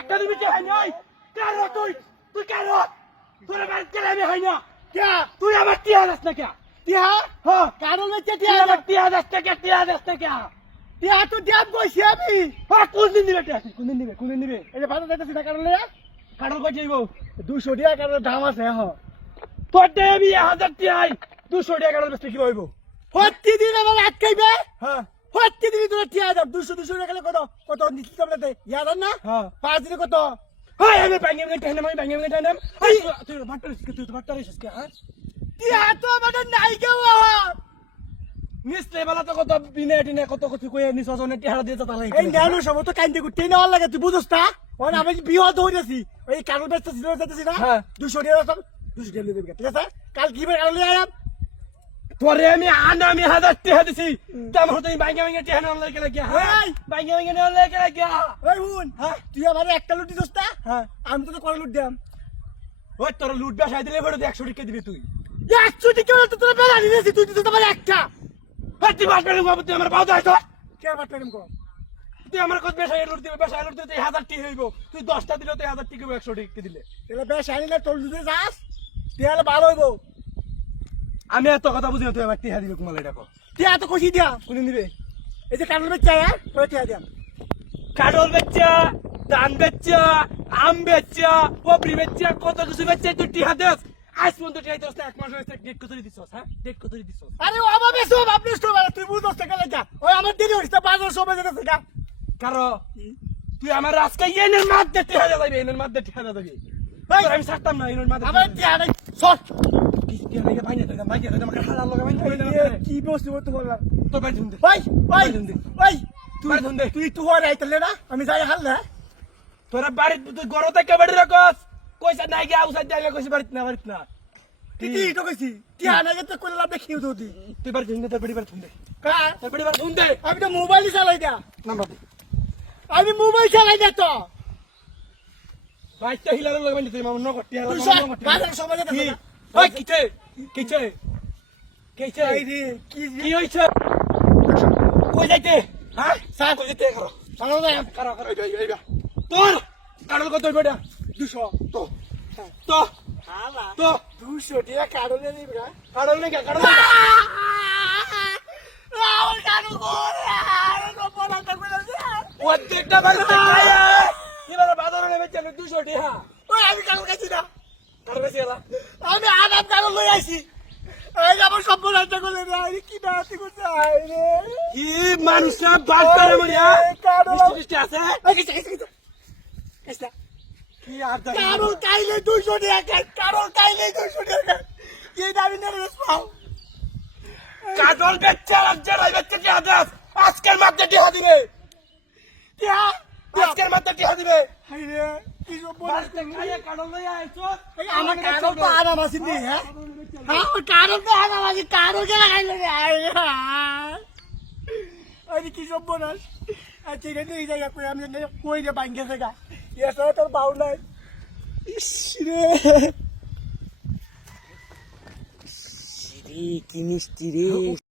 একটা দিবি কে হয় নাই কারো তুই কারো তোর বাড়ি চলে আমি হয় না কে তুই আমার টিয়া দাস না কে টিয়া হ্যাঁ কারো মেচে টিয়া আমার টিয়া দাস না কে টিয়া দাস না কে টিয়া তো দেব কইছি আমি হ্যাঁ কোন দিন দিবে টিয়া কোন দিন দিবে এই যে ভাড়া দিতেছি না কারো লইয়া কারো কই যাইবো 200 টাকা কারো দাম আছে হ্যাঁ তোর দেবি 1000 টিয়া 200 টাকা কারো বেচতে কি হইবো প্রতিদিন আমার আটকাইবে হ্যাঁ প্রতিদিন তোর টিয়া দাও 200 টাকা কত কত নিতে হবে ইয়াদ না হ্যাঁ 5 দিনে কত হাই আমি ব্যাংকে টাইম আমি ব্যাংকে টাইম হাই তুই বাট্টার এসেছিস কে হ্যাঁ টিয়া তো আমাদের নাই কেউ নিশ্চয় বলা তো কত বিনে টিনে কত কিছু কইয়া নিছ জনে টিয়া দিয়ে তো তালাই এই নানু সব তো কাইন্দে গুটে নেওয়ার লাগে তুই বুঝছস না ওর আমি বিয়া ধরেছি ওই কারণ ব্যস্ত ছিল যেতেছি না 200 টাকা সব 200 টাকা দিবি ঠিক আছে কাল কি বের আলো আয়াম তোরে আমি আমি 1000 টাকা দিছি দাম হতো ব্যাংকে টাকা নেওয়ার লাগে লাগি হ্যাঁ ব্যাংকে নেওয়ার লাগে লাগি ওই হুন হ্যাঁ তুই আমারে একটা লুট দিছস না হ্যাঁ আমি তো করে লুট দিলাম ওই তোর লুট বেশাই দিলে বড় 100 টাকা দিবি তুই 100 টাকা তো তোর বেলা দিছিস তুই দিছস আমার একটা তুই বাটপারেম কো তুই আমার বাউদা হইতো কে বাটপারেম কো তুই আমার কত বেশাই লুট দিবে বেশাই লুট দিতে 1000 টাকা হইবো তুই 10টা দিলে তো 1000 টাকা 100 টাকা দিলে এলা বেশাই নিলে তোর লুটে যাস তেল ভালো হইবো আমি এত কথা বুঝি না তুই আমার টিহা দিবে কুমাল এটা কো টিহা তো কষি দিয়া কোন দিবে এই যে কাটল বেচা হ্যাঁ তোর টিহা দিয়া কাটল বেচা ধান বেচা আম বেচা পপরি বেচা কত কিছু বেচা তুই টিহা দেস আজ পর্যন্ত টিহা দিছস না এক মাস হইছে ডেট কত দিছস হ্যাঁ ডেট কত দিছস আরে ও বাবা সব আপনি সব তুই বুঝছস টাকা লাগা ওই আমার দেরি হইছে বাজার সব যেতে গা কারো তুই আমার আজকে এনের মাঝে টিহা যাবে এনের মাঝে টিহা যাবে ভাই আমি ছাড়তাম না এনের মাঝে আমার টিহা নাই শট কি বস্তু করতে বললাম তোর ভাই শুনতে ভাই ভাই ভাই তুই তুই হওয়ার আইতলে না আমি যাই হারলে তোরা বাড়ির তুই গরো থেকে বাড়ি রাখস কইছা নাই গে আউসাই জায়গা কইছি বাড়িত না কি তো কইছি কি আনা গেতে কইলা লাভ দেখিও তো তুই বাড়ি শুনতে তোর বাড়ি শুনতে কার তোর বাড়ি শুনতে আমি তো মোবাইল চালাই দা নাম্বার দে আমি মোবাইল চালাই দা তো ভাই তো হিলার লাগবে তুই মামন ন করতে তুই বাজার সবাই যেতে ওই কিছে কিছে কিছে কি হইছে কই যাইতে হ্যাঁ সা কই যাইতে করো চলো না করো এইবা তোর কারণ কত বেটা 200 তো হালা তো 200 টাকা কারণ নেই বেটা কারণ নেই কারণ রাহুল কারণ করে আর তো পড়াটা কইলা প্রত্যেকটা বাড়িতে এবারে বাজারে নেবে চলে 200 টাকা ওই আমি কারণ কাছি না আমি আনাম কারণ লই আইছি এই আমার সব বলাটা করে রে কি বাতি করতে আই রে কি মানুষটা বাস করে মরিয়া মিষ্টি আছে কেসা কি আর দা কারণ কাইলে 200 টাকা কারণ কাইলে 200 টাকা কি দাবি না রে পাও কাজল বেচ্চা লাগছে ভাই বেচ্চা কি আদাস আজকের মধ্যে টিহা দিবে টিহা আজকের মধ্যে টিহা দিবে হাই রে কি সব বলছিস কাইয়া কারণ লই আইছো আমার কারণ তো আরাম আছে নি হ্যাঁ হ্যাঁ ওই কারণ তো আরাম আছে কারণ কে লাগাইলে আরে কি সব বলাস আচ্ছা রে এই জায়গা কই আমি কই রে বাইঙ্গে জায়গা এসো তোর বাউ নাই ইস রে কি মিষ্টি রে